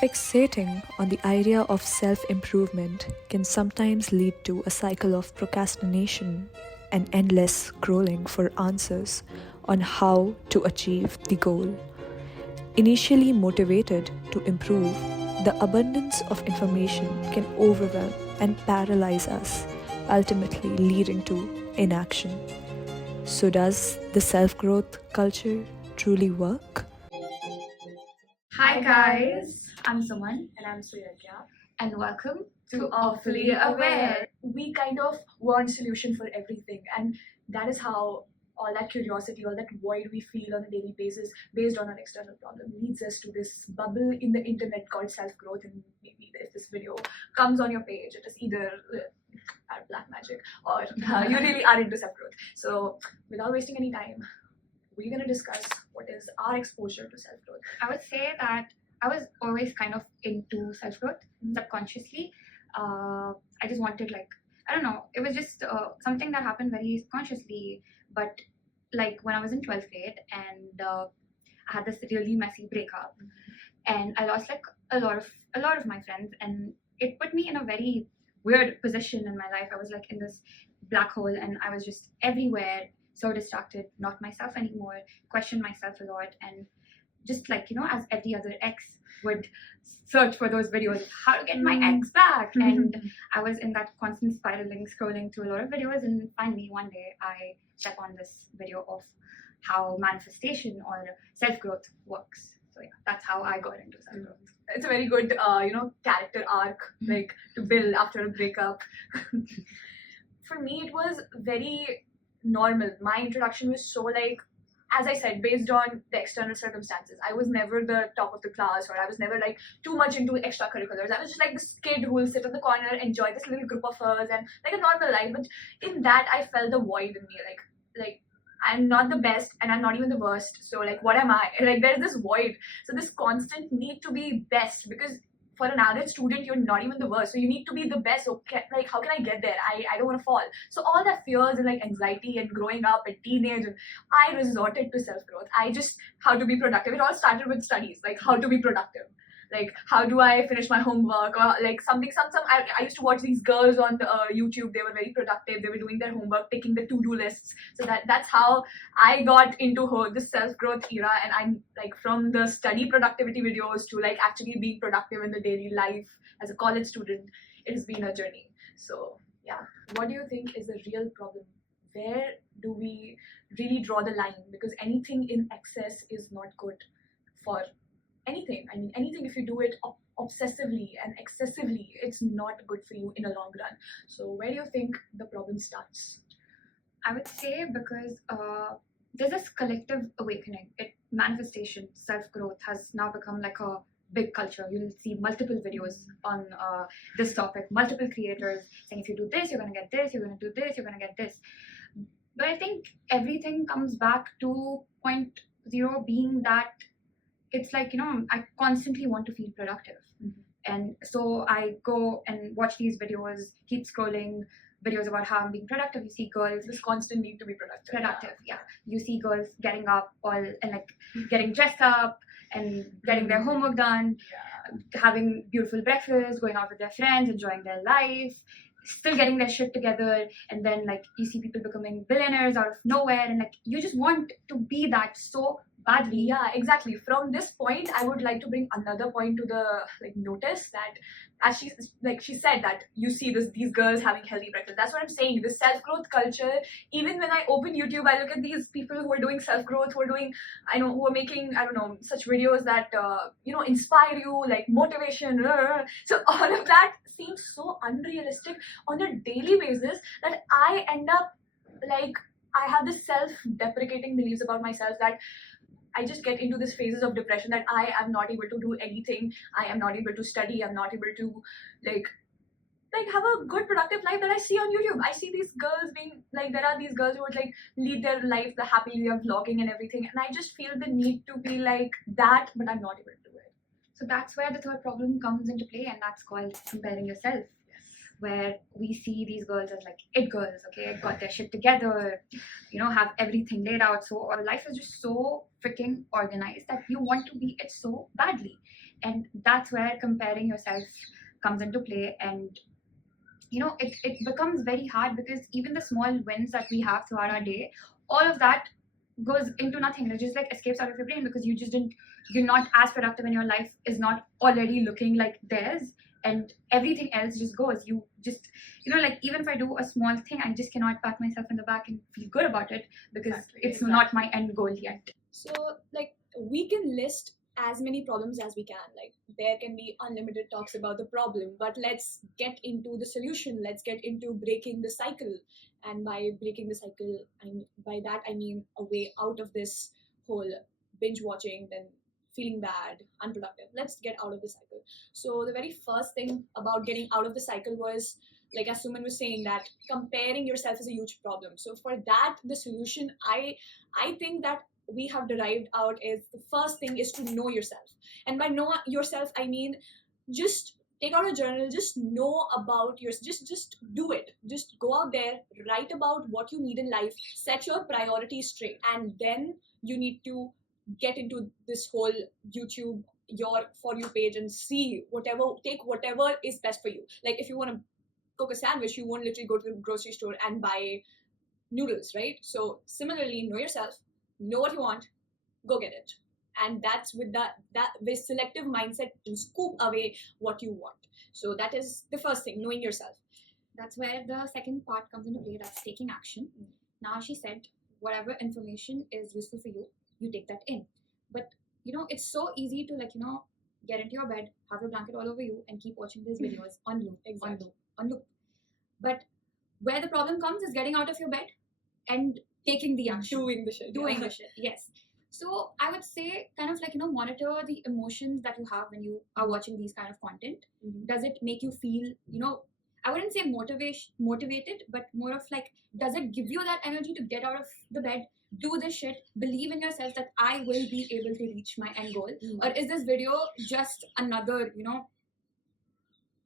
Fixating on the idea of self improvement can sometimes lead to a cycle of procrastination and endless scrolling for answers on how to achieve the goal. Initially motivated to improve, the abundance of information can overwhelm and paralyze us, ultimately leading to inaction. So, does the self growth culture truly work? Hi guys, I'm Suman And I'm Suyagya. and welcome To to Awfully Aware. We kind of want solution for everything, and that is how all that curiosity, all that void we feel on a daily basis based on an external problem leads us to this bubble in the internet called self-growth. And maybe if this video comes on your page, it is either black magic or you really are into self-growth. So without wasting any time, we're going to discuss what is our exposure to self-growth. I would say that I was always kind of into self growth subconsciously. I just wanted, like, I don't know, it was just something that happened very consciously. But like when I was in 12th grade and I had this really messy breakup and I lost like a lot of my friends, and it put me in a very weird position in my life. I was like in this black hole and I was just everywhere, so distracted, not myself anymore, questioned myself a lot, and just like, as every other ex would search for those videos, how to get my ex back. And I was in that constant spiraling, scrolling through a lot of videos, and finally one day I step on this video of how manifestation or self-growth works. So yeah, that's how I got into self-growth. It's a very good character arc, like to build after a breakup. For me it was very normal. My introduction was so, like, as I said, based on the external circumstances. I was never the top of the class, or I was never like too much into extracurriculars. I was just like this kid who will sit in the corner, enjoy this little group of hers, and like a normal life. But in that I felt the void in me, like I'm not the best and I'm not even the worst. So like what am I? Like there's this void. So this constant need to be best, because for an average student you're not even the worst. So you need to be the best. Okay, like how can I get there? I don't want to fall. So all that fears and like anxiety and growing up and teenage, and I resorted to self-growth. I just how to be productive. It all started with studies, like how to be productive. Like how do I finish my homework, or like something some I used to watch these girls on the YouTube. They were very productive, they were doing their homework, taking the to-do lists. So that's how I got into this self-growth era. And I'm like, from the study productivity videos to like actually being productive in the daily life as a college student, it has been a journey. So yeah, what do you think is the real problem? Where do we really draw the line? Because anything in excess is not good for anything. I mean, anything, if you do it obsessively and excessively, it's not good for you in a long run. So where do you think the problem starts? I would say because there's this collective awakening. Manifestation, self-growth has now become like a big culture. You'll see multiple videos on this topic, multiple creators saying if you do this, you're gonna get this, you're gonna do this, you're gonna get this. But I think everything comes back to point zero, being that it's like, I constantly want to feel productive. And so I go and watch these videos, keep scrolling videos about how I'm being productive. You see girls, This constant need to be productive. yeah. You see girls getting up all and like getting dressed up and getting their homework done, having beautiful breakfast, going out with their friends, enjoying their life, still getting their shit together. And then like you see people becoming billionaires out of nowhere, and like you just want to be that so badly. Yeah, exactly. From this point, I would like to bring another point to the like notice that, as she said that you see these girls having healthy breakfast. That's what I'm saying. The self growth culture. Even when I open YouTube, I look at these people who are doing self growth, who are making, I don't know, such videos that inspire you, like motivation. So all of that seems so unrealistic on a daily basis that I end up like, I have this self-deprecating beliefs about myself that I just get into this phases of depression that I am not able to do anything. I am not able to study. I'm not able to like have a good productive life that I see on YouTube. I see these girls being like, there are these girls who would like lead their life the happily, they're vlogging and everything, and I just feel the need to be like that, but I'm not able to do it. So that's where the third problem comes into play, and that's called comparing yourself. Where we see these girls as like it girls, okay, got their shit together, have everything laid out. So our life is just so freaking organized that you want to be it so badly. And that's where comparing yourself comes into play. And it becomes very hard, because even the small wins that we have throughout our day, all of that goes into nothing. It just like escapes out of your brain, because you're not as productive, and your life is not already looking like theirs, and everything else just goes. You just, like, even if I do a small thing, I just cannot pat myself in the back and feel good about it, because it's not my end goal yet. So, like, we can list as many problems as we can. Like, there can be unlimited talks about the problem, but let's get into the solution. Let's get into breaking the cycle. And by breaking the cycle, by that I mean a way out of this whole binge watching, then feeling bad, unproductive. Let's get out of the cycle. So the very first thing about getting out of the cycle was, like as Suman was saying, that comparing yourself is a huge problem. So for that, the solution I think that we have derived out is, the first thing is to know yourself. And by know yourself, I mean just take out a journal, just know about your, just do it. Just go out there, write about what you need in life, set your priorities straight, and then you need to get into this whole YouTube, your For You page, and see take whatever is best for you. Like if you want to cook a sandwich, you won't literally go to the grocery store and buy noodles, right? So similarly, know yourself, know what you want, go get it. And that's with with selective mindset to scoop away what you want. So that is the first thing, knowing yourself. That's where the second part comes into play, that's taking action. Now, she said, whatever information is useful for you, you take that in. But it's so easy to get into your bed, have your blanket all over you, and keep watching these videos on loop, Exactly. on loop. But where the problem comes is getting out of your bed and taking the action, Doing the shit. the shit. Yes. So I would say, kind of monitor the emotions that you have when you are watching these kind of content. Mhm. Does it make you feel, I wouldn't say motivated, but more of like, does it give you that energy to get out of the bed, do this shit, believe in yourself that I will be able to reach my end goal? Or is this video just another,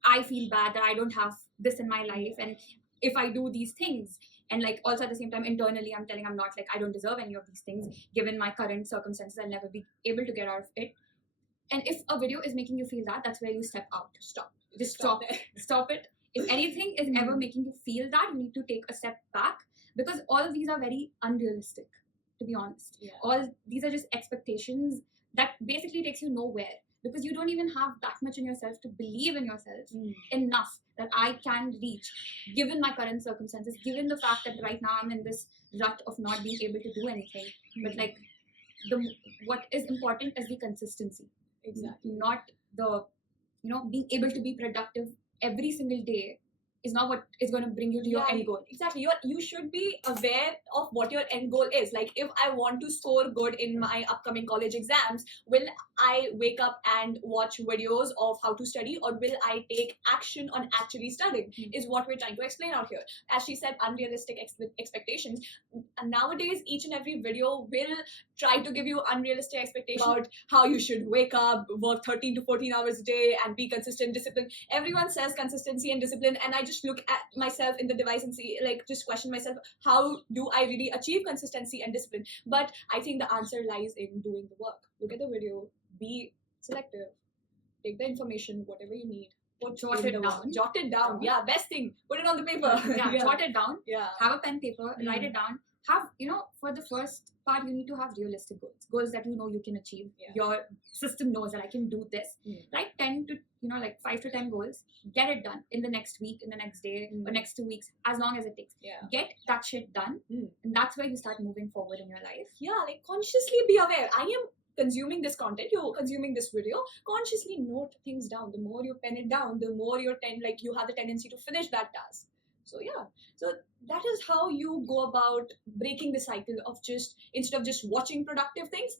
I feel bad that I don't have this in my life, and if I do these things, and like also at the same time internally I'm telling, I'm not, like, I don't deserve any of these things, given my current circumstances, I'll never be able to get out of it. And if a video is making you feel that, that's where you step out. Stop it. If anything is ever making you feel that, you need to take a step back, because all of these are very unrealistic, to be honest. Yeah. All these are just expectations that basically takes you nowhere, because you don't even have that much in yourself to believe in yourself enough that I can reach, given my current circumstances, given the fact that right now I'm in this rut of not being able to do anything. But like, what is important is the consistency. Exactly. Not the being able to be productive every single day is not what is going to bring you to your end goal. Exactly. You should be aware of what your end goal is. Like, if I want to score good in my upcoming college exams, will I wake up and watch videos of how to study, or will I take action on actually studying? Is what we're trying to explain out here. As she said, unrealistic expectations. And nowadays, each and every video will try to give you unrealistic expectations about how you should wake up, work 13 to 14 hours a day, and be consistent, disciplined. Everyone says consistency and discipline, and I just look at myself in the device and see, like, just question myself, how do I really achieve consistency and discipline? But I think the answer lies in doing the work. Look at the video, be selective, take the information, whatever you need, jot it down. Yeah, best thing, put it on the paper. Jot it down. Yeah, have a pen, paper, write it down. Have, for the first part, you need to have realistic goals that you can achieve. Your system knows that I can do this. Write 10 to 5 to 10 goals, get it done in the next week, in the next day, or next 2 weeks, as long as it takes. Get that shit done, and that's where you start moving forward in your life. Like, consciously be aware. I am consuming this content, you're consuming this video, consciously note things down. The more you pen it down, the more you have the tendency to finish that task. So that is how you go about breaking the cycle of just, instead of just watching productive things,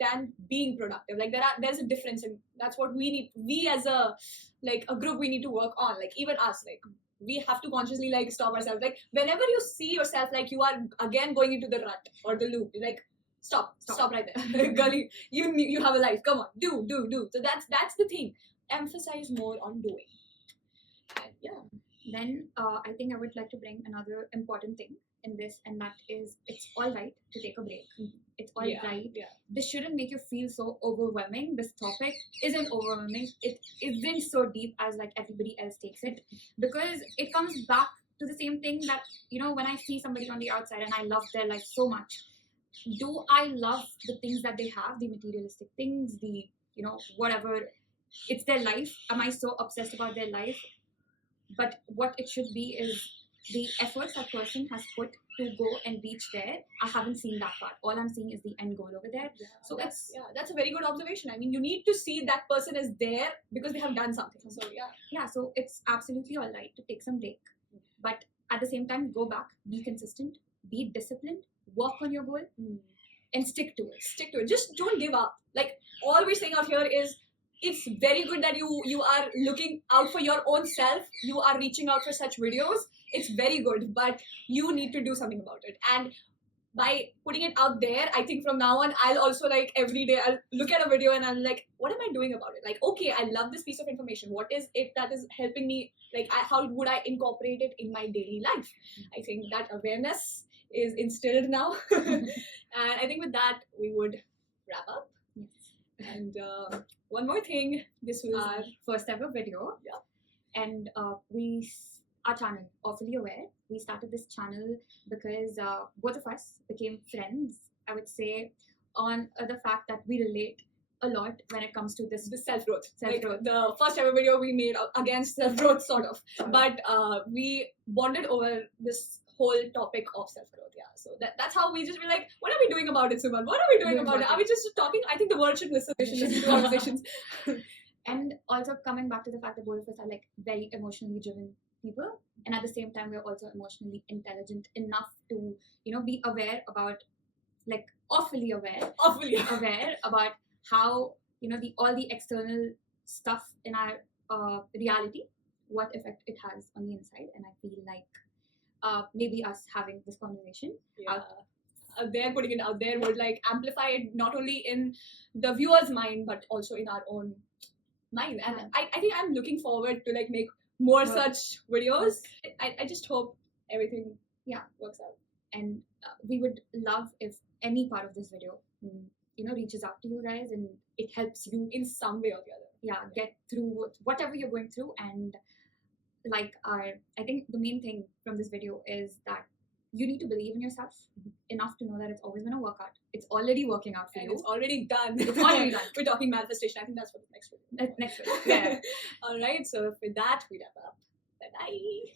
than being productive. Like, there's a difference, and that's what we as a group, we need to work on. Like, even us, like, we have to consciously stop ourselves. Like, whenever you see yourself like you are again going into the rut or the loop, like, stop right there. Gully, you have a life, come on, do. So that's the thing, emphasize more on doing. And then I think I would like to bring another important thing, in this, and that is it's all right to take a break. It's all Yeah, right. yeah. This shouldn't make you feel so overwhelming. This topic isn't overwhelming. It isn't so deep as like everybody else takes it, because it comes back to the same thing that, you know, when I see somebody on the outside and I love their life so much, do I love the things that they have, the materialistic things, the, you know, whatever, it's their life. Am I so obsessed about their life? But what it should be is the efforts that person has put to go and reach there. I haven't seen that part. All I'm seeing is the end goal over there. So That's a very good observation. I mean, you need to see that person is there because they have done something. So yeah, so it's absolutely all right to take some break, but at the same time, go back, be consistent, be disciplined, work on your goal, and stick to it. Stick to it. Just don't give up. Like, all we're saying out here is, it's very good that you are looking out for your own self. You are reaching out for such videos. It's very good, but you need to do something about it. And by putting it out there, I think from now on, I'll also, like, every day I'll look at a video and I'm like, what am I doing about it? Like, okay, I love this piece of information. What is it that is helping me? Like, how would I incorporate it in my daily life? I think that awareness is instilled now. And I think with that, we would wrap up. Yes. And one more thing, this was Our first ever video. Yeah. And our channel, Awfully Aware, we started this channel because both of us became friends, I would say, on the fact that we relate a lot when it comes to this the self-growth. Self-growth. Like, the first ever video we made against self-growth, sort of. But we bonded over this whole topic of self-growth. Yeah. So that's how we just were like, what are we doing about it, Suman? What are we doing about it? Are we just talking? I think the world should listen to conversations. And also coming back to the fact that both of us are like very emotionally driven people, and at the same time we're also emotionally intelligent enough to, you know, be aware about, like, awfully aware about how, you know, all the external stuff in our reality, what effect it has on the inside. And I feel like maybe us having this conversation out there, putting it out there, would like amplify it not only in the viewer's mind but also in our own mind. And I think I'm looking forward to like make more such videos. I just hope everything works out. And we would love if any part of this video, you know, reaches out to you guys and it helps you in some way or the other. Get through whatever you're going through. And like, I think the main thing from this video is that you need to believe in yourself enough to know that it's always going to work out. It's already working out for you. It's already done. It's already done. We're talking manifestation. I think that's for the next video. Next video. Yeah. All right. So with that, we wrap up. Bye-bye.